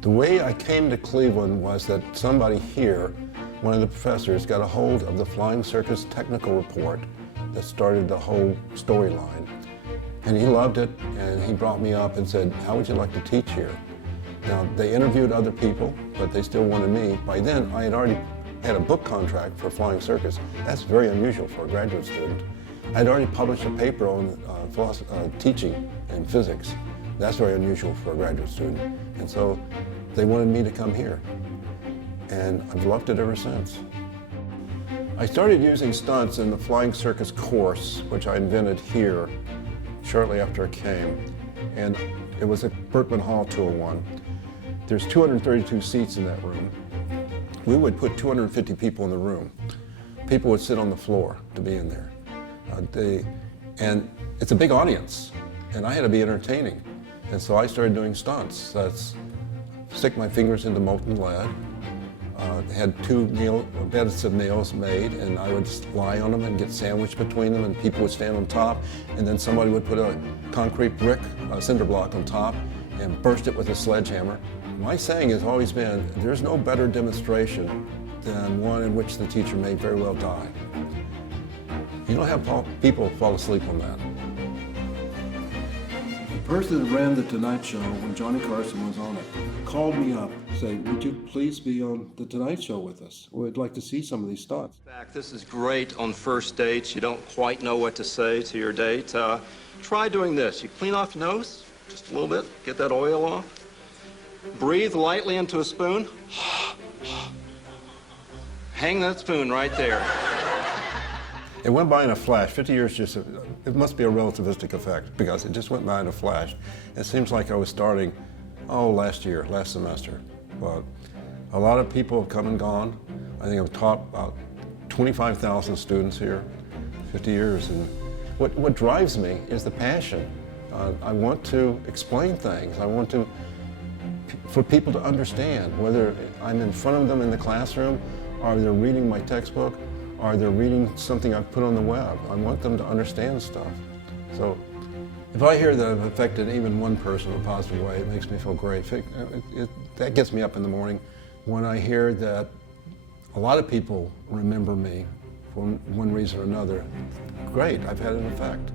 The way I came to Cleveland was that somebody here, one of the professors, got a hold of the Flying Circus technical report that started the whole storyline. And he loved it, and he brought me up and said, how would you like to teach here? Now, they interviewed other people, but they still wanted me. By then, I had already had a book contract for Flying Circus. That's very unusual for a graduate student. I'd already published a paper on teaching in physics. That's very unusual for a graduate student. And so they wanted me to come here. And I've loved it ever since. I started using stunts in the Flying Circus course, which I invented here shortly after I came. And it was at Berkman Hall 201. There's 232 seats in that room. We would put 250 people in the room. People would sit on the floor to be in there. And it's a big audience, and I had to be entertaining. And so I started doing stunts. That's stick my fingers into molten lead, had two beds of nails made, and I would lie on them and get sandwiched between them, and people would stand on top, and then somebody would put a concrete brick, a cinder block on top, and burst it with a sledgehammer. My saying has always been, there's no better demonstration than one in which the teacher may very well die. You don't have people fall asleep on that. The person that ran the Tonight Show when Johnny Carson was on it called me up and said, would you please be on the Tonight Show with us? We'd like to see some of these stunts. This is great on first dates. You don't quite know what to say to your date. Try doing this. You clean off your nose just a little bit, get that oil off. Breathe lightly into a spoon. Hang that spoon right there. It went by in a flash. 50 years just, it must be a relativistic effect because it just went by in a flash. It seems like I was starting, last semester. But a lot of people have come and gone. I think I've taught about 25,000 students here, 50 years. And what drives me is the passion. I want to explain things. I want for people to understand, whether I'm in front of them in the classroom, or they're reading my textbook, or they're reading something I've put on the web. I want them to understand stuff. So if I hear that I've affected even one person in a positive way, it makes me feel great. That gets me up in the morning. When I hear that a lot of people remember me for one reason or another, great, I've had an effect.